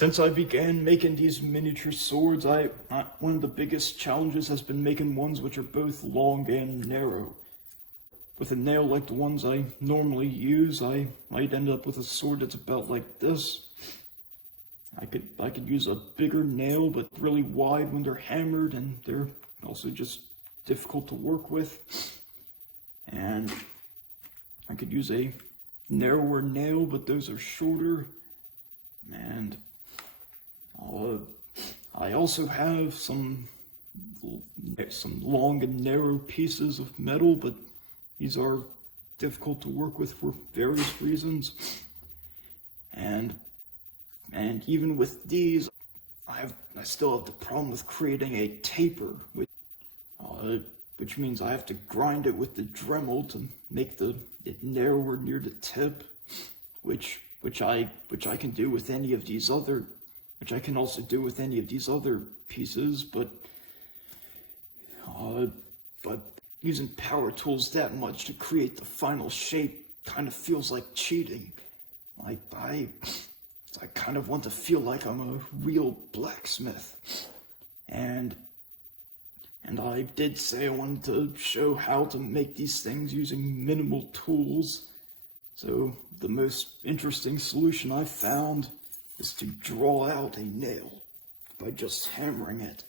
Since I began making these miniature swords, one of the biggest challenges has been making ones which are both long and narrow. With a nail like the ones I normally use, I might end up with a sword that's about like this. I could use a bigger nail, but really wide when they're hammered, and they're also just difficult to work with. And I could use a narrower nail, but those are shorter. And I also have some long and narrow pieces of metal, but these are difficult to work with for various reasons. And even with these, I still have the problem with creating a taper, which means I have to grind it with the Dremel to make it narrower near the tip, which I can do with any of these other, which I can also do with any of these other pieces, but using power tools that much to create the final shape kind of feels like cheating. Like I kind of want to feel like I'm a real blacksmith. And I did say I wanted to show how to make these things using minimal tools. So the most interesting solution I found is to draw out a nail by just hammering it.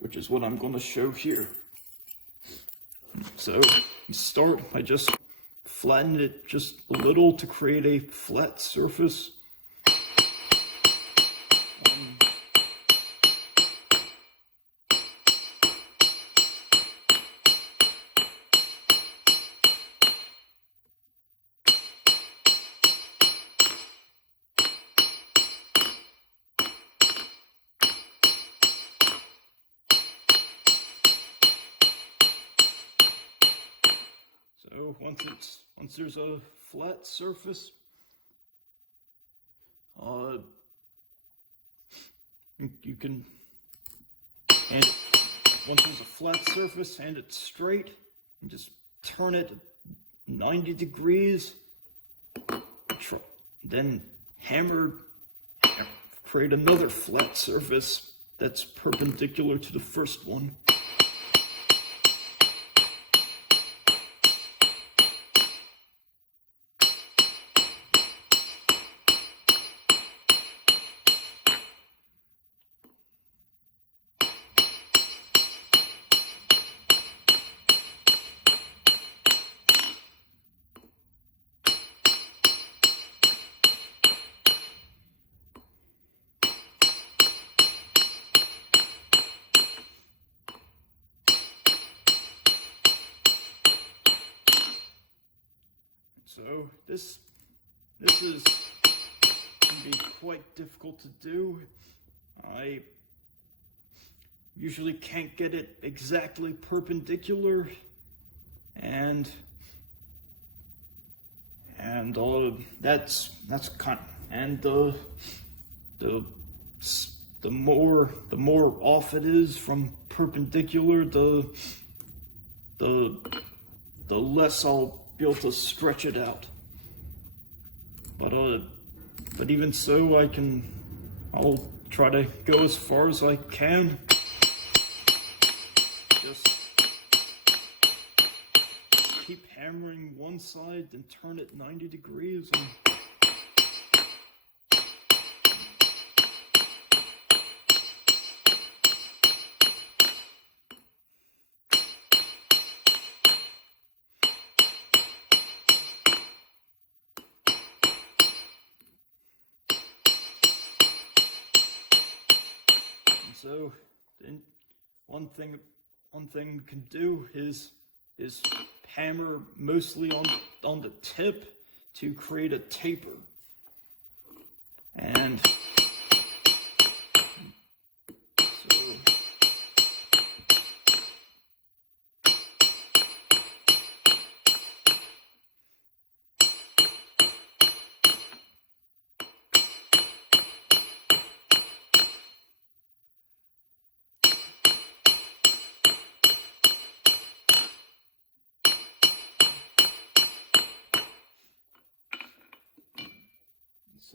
Which is what I'm going to show here. So you start by just flattening it just a little to create a flat surface. So once there's a flat surface, you can hand it, once there's a flat surface, hand it straight and just turn it 90 degrees. Then create another flat surface that's perpendicular to the first one. So this can be quite difficult to do. I usually can't get it exactly perpendicular, and that's kind of, and the more off it is from perpendicular, the less I'll be able to stretch it out. But even so, I'll try to go as far as I can. Just keep hammering one side, then turn it 90 degrees, and so then one thing we can do is hammer mostly on the tip to create a taper. And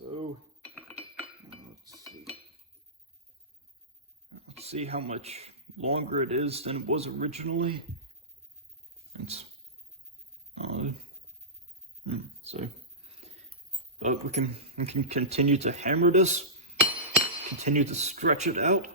So, let's see how much longer it is than it was originally. It's but we can continue to hammer this, continue to stretch it out.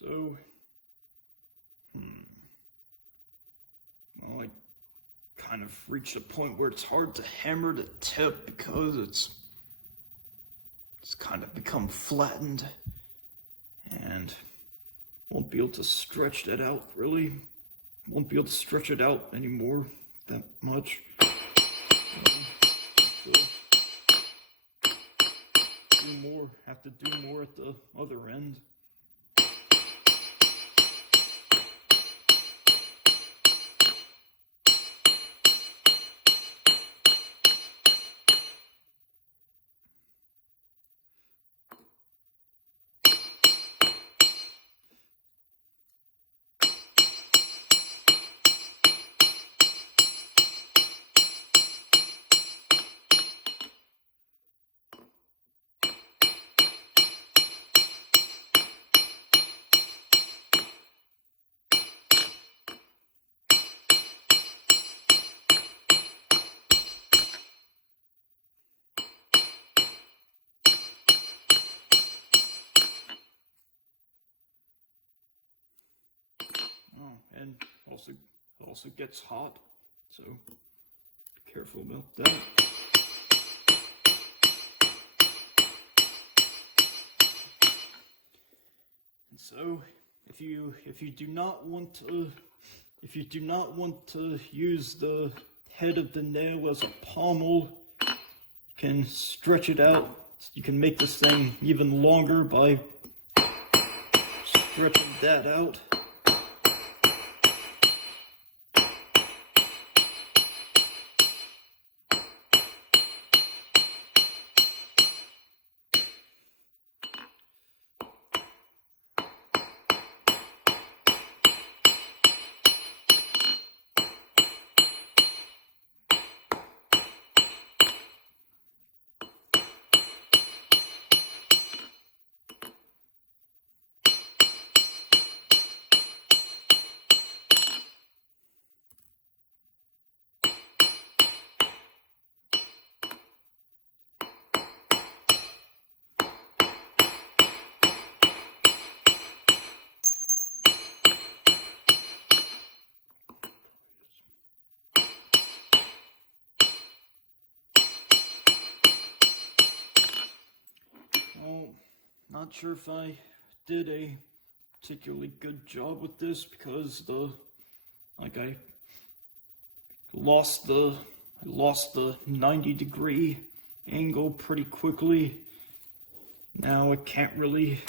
So, well, I kind of reached a point where it's hard to hammer the tip because it's kind of become flattened, and won't be able to stretch that out really. Won't be able to stretch it out anymore that much. Have to do more at the other end. And also gets hot, so be careful about that. And so, if you do not want to use the head of the nail as a pommel, you can stretch it out. You can make this thing even longer by stretching that out. Not sure if I did a particularly good job with this because I lost the 90-degree angle pretty quickly. Now it can't really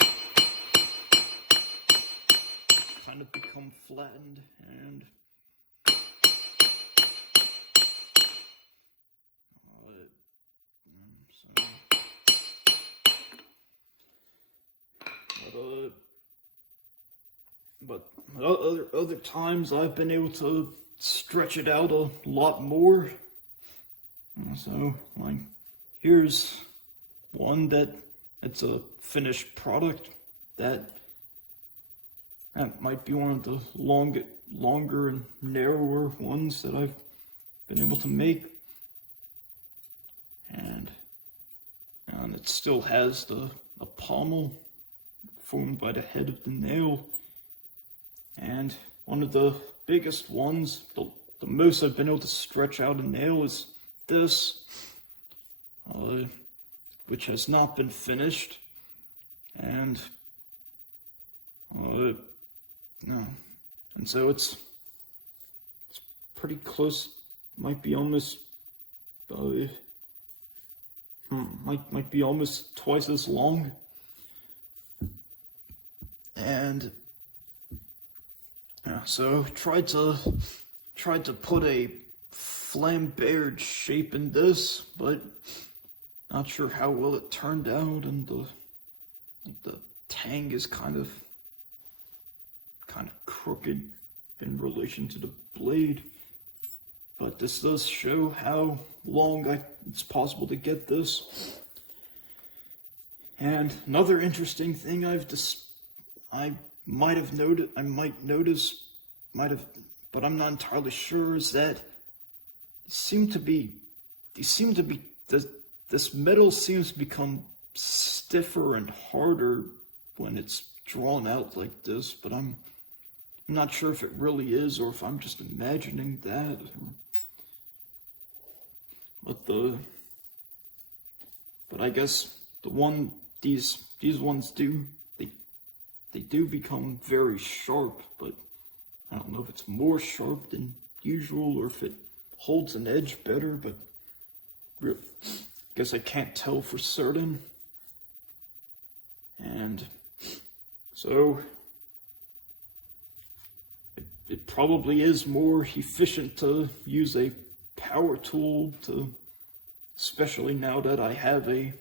kind of become flattened, and but other times I've been able to stretch it out a lot more. So, like, here's one it's a finished product that might be one of the longer and narrower ones that I've been able to make, and it still has a pommel formed by the head of the nail. And one of the biggest ones, the most I've been able to stretch out a nail, is this. which has not been finished, and no, and so it's pretty close. Might be almost might be almost twice as long, and yeah, so tried to put a flambéred shape in this, but not sure how well it turned out, and the tang is kind of crooked in relation to the blade. But this does show how long it's possible to get this. And another interesting thing I might notice, but I'm not entirely sure, is that this metal seems to become stiffer and harder when it's drawn out like this, but I'm not sure if it really is or if I'm just imagining that. But I guess these ones do become very sharp, but I don't know if it's more sharp than usual or if it holds an edge better, but I guess I can't tell for certain. And so it probably is more efficient to use a power tool, especially now that I have a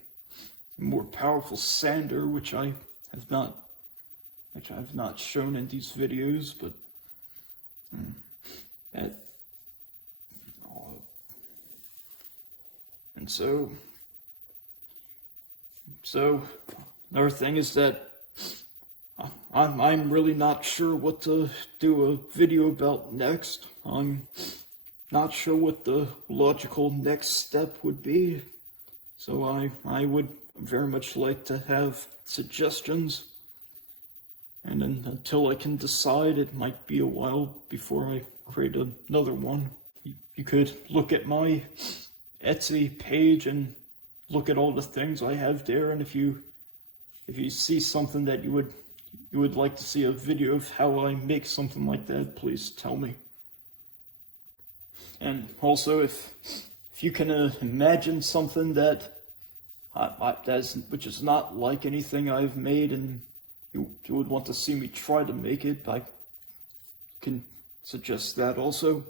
more powerful sander, which I have not shown in these videos, but and so another thing is that I'm really not sure what to do a video about next. I'm not sure what the logical next step would be, so I would very much like to have suggestions, and then until I can decide, it might be a while before I create another one. You could look at my Etsy page and look at all the things I have there, and if you see something that you would like to see a video of how I make something like that, please tell me. And also, if you can imagine something that which is not like anything I've made, and you would want to see me try to make it, I can suggest that also.